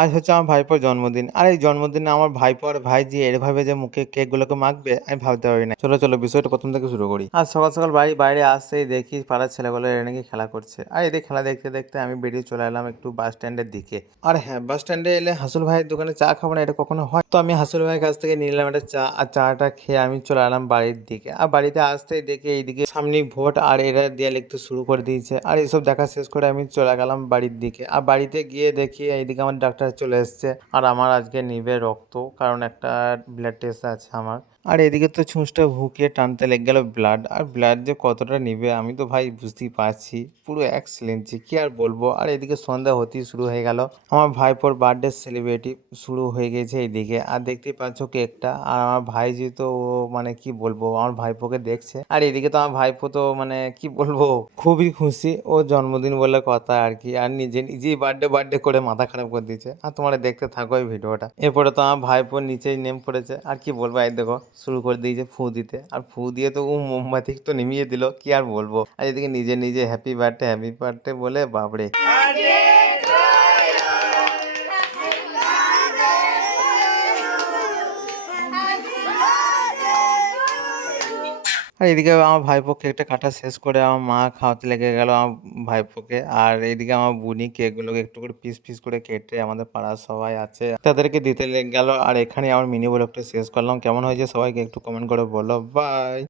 আজ হচ্ছে আমার ভাইপোর জন্মদিন। আর এই জন্মদিনে আমার ভাইপো আর ভাইঝি এভাবে যে মুখে কেকগুলোকে মাখবে আমি ভাবতে পারি নাই। চলো বিষয়টা ১ম থেকে শুরু করি। আজ সকাল বাড়ির বাইরে আসতেই দেখি পাড়ার ছেলেগুলো এরা নাকি খেলা করছে। আর এদের খেলা দেখতে আমি বেরিয়ে চলে এলাম একটু বাস স্ট্যান্ডের দিকে। আর হ্যাঁ, বাস স্ট্যান্ডে এলে হাসুল ভাইয়ের দোকানে চা খাবো না এটা কখনো হয়? তো আমি হাসুল ভাইয়ের কাছ থেকে নিলাম একটা চা, আর চাটা খেয়ে আমি চলে এলাম বাড়ির দিকে। আর বাড়িতে আসতেই দেখি এইদিকে সামনেই ভোট আর এরা দেয়া লিখতে শুরু করে দিয়েছে। আর এসব দেখা শেষ করে আমি চলে গেলাম বাড়ির দিকে। আর বাড়িতে গিয়ে দেখি এইদিকে আমার ডাক্তার চলে এসছে। আর আমার আজকে নিবে রক্ত, কারণ একটা ব্লাড টেস্ট আছে আমার। আর এদিকে তো ছুঁচটা ভুকিয়ে টানতে লেগে গেল ব্লাড। আর ব্লাড যে কতটা নিবে আমি তো ভাই বুঝতেই পারছি, পুরো এক্সেলেন্সি কি আর বলবো। আর এদিকে সন্ধ্যা হতেই শুরু হয়ে গেল, আমার ভাইপোর বার্থডে সেলিব্রেটি শুরু হয়ে গেছে এইদিকে। আর দেখতেই পাচ্ছ কেকটা, আর আমার ভাইজি তো মানে কি বলবো, আমার ভাইপোকে দেখছে। আর এদিকে তো আমার ভাইপো তো মানে কি বলবো, খুবই খুশি, ও জন্মদিন বলে কথা আর কি। আর নিজেই বার্থডে করে মাথা খারাপ করে দিয়েছে। আর তোমরা দেখতে থাকো এই ভিডিওটা। এরপরে তো আমার ভাইপোর নিচেই নেম পড়েছে। আর কি বলবো, এই দেখো শুরু করে দিয়েছে ফু দিতে। আর ফু দিয়ে তো ও মোমবাতি তো নিমিয়ে দিল, কি আর বলবো। আর এদিকে নিজে হ্যাপি বার্থডে বলে বাপরে। আর এদিকে আমার ভাইপো কেকটা কাটা শেষ করে আমার মা খাওয়াতে লেগে গেল আমার ভাইপোকে। আর এদিকে আমার বুনি কেকগুলোকে একটু করে পিস করে কেটে আমাদের পাড়ার সবাই আছে তাদেরকে দিতে লেগে গেল। আর এখানে আমার মিনি ব্লগটা শেষ করলাম। কেমন হয়েছে সবাইকে একটু কমেন্ট করে বলো। বাই।